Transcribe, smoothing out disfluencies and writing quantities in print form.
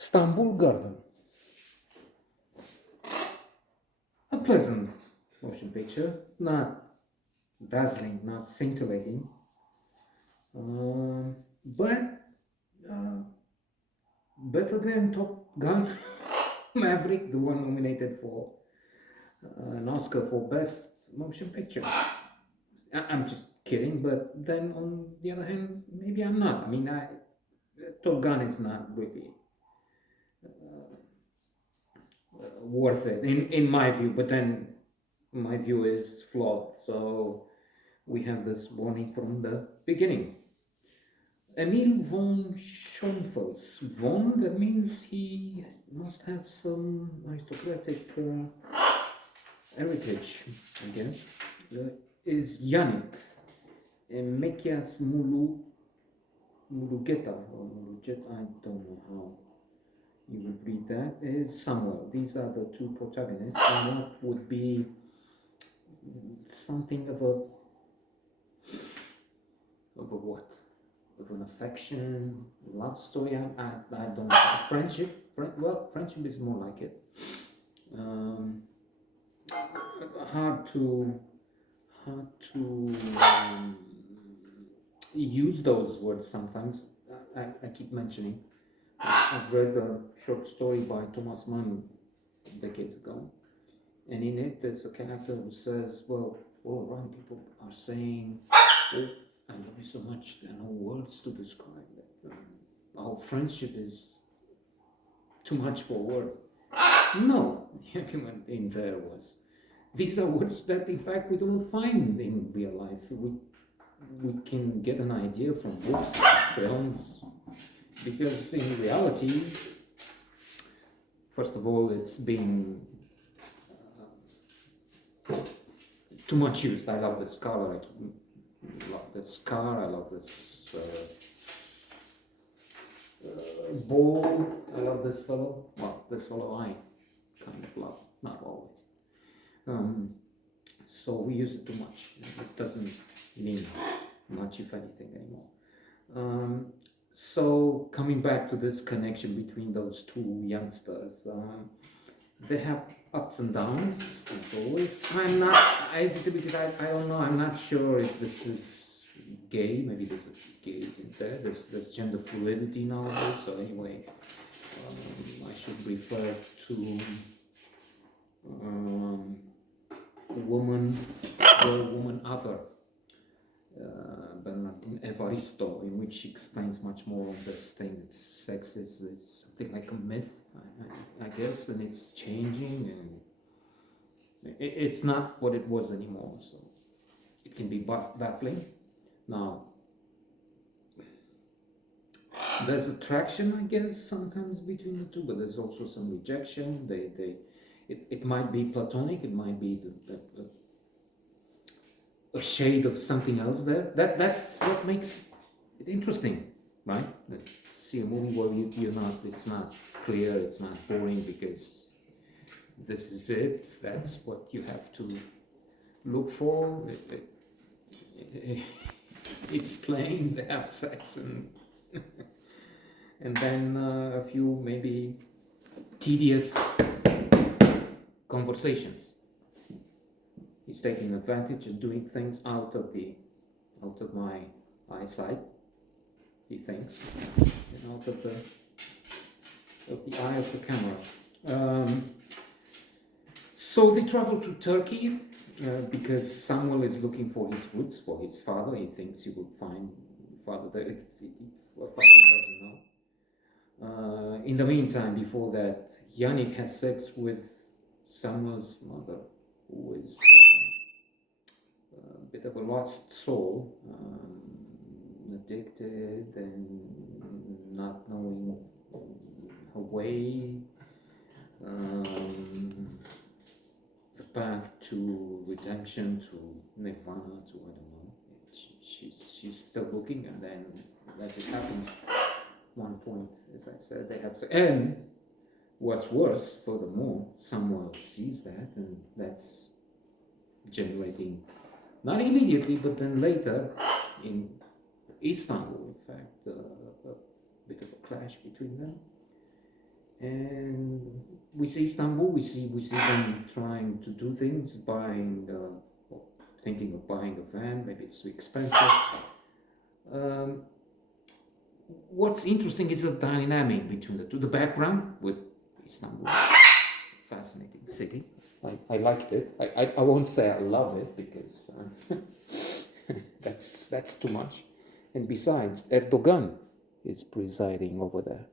Stambul Garden. A pleasant motion picture, not dazzling, not scintillating, but uh, better than Top Gun Maverick, the one nominated for an Oscar for Best Motion Picture. I'm just kidding, but then on the other hand, maybe I'm not. Top Gun is not really worth it in my view, but then my view is flawed. So we have this warning from the beginning. Emil von Schoenfels. Von, that means he must have some aristocratic heritage, I guess. Is Yannick. Mekias Mulugeta, or Muluget, I don't know how you would read that, is Samuel. These are the two protagonists, and what would be something of a what? Of an affection, love story. I don't know. Friendship. Friendship is more like it. Hard to use those words sometimes. I keep mentioning. I've read a short story by Thomas Mann decades ago, and in it there's a character who says, well, all around people are saying, oh, I love you so much, there are no words to describe it. Our friendship is too much for words. No, the argument in there was, these are words that in fact we don't find in real life. We can get an idea from books, films, because in reality, first of all, it's been too much used. I love this color. I love this car. I love this ball. I love this fellow. Well, this fellow I kind of love, not always. So we use it too much. It doesn't mean much, if anything, anymore. So coming back to this connection between those two youngsters, they have ups and downs, as always. I'm not, I hesitate because I don't know, I'm not sure if this is gay, maybe there's a gay in there, there's gender fluidity nowadays, so anyway, I should refer to woman, the woman other. Bernardine Evaristo, in which she explains much more on this thing. Sex is something like a myth, I guess, and it's changing, and it's not what it was anymore, so it can be baffling. Now, there's attraction, I guess, sometimes between the two, but there's also some rejection. It might be platonic, it might be a shade of something else there. That's what makes it interesting, right? See a movie where it's not clear, it's not boring, because this is it. That's what you have to look for. It's playing. They have sex, and and then a few maybe tedious conversations. He's taking advantage of doing things out of my eyesight, he thinks, and out of the eye of the camera. So they travel to Turkey because Samuel is looking for his roots, for his father. He thinks he will find father there. Father he doesn't know. In the meantime, before that, Yannick has sex with Samuel's mother, who is a bit of a lost soul, addicted and not knowing her way, the path to redemption, to nirvana, to I don't know. She's still looking, and then as it happens, one point, as I said, they have sex. And what's worse, furthermore, someone sees that, and that's generating, not immediately, but then later, in Istanbul, in fact, a bit of a clash between them. And we see Istanbul, we see them trying to do things, thinking of buying a van, maybe it's too expensive. Um, what's interesting is the dynamic between the two. The background with Istanbul, fascinating city. I liked it. I won't say I love it because that's too much. And besides, Erdogan is presiding over there.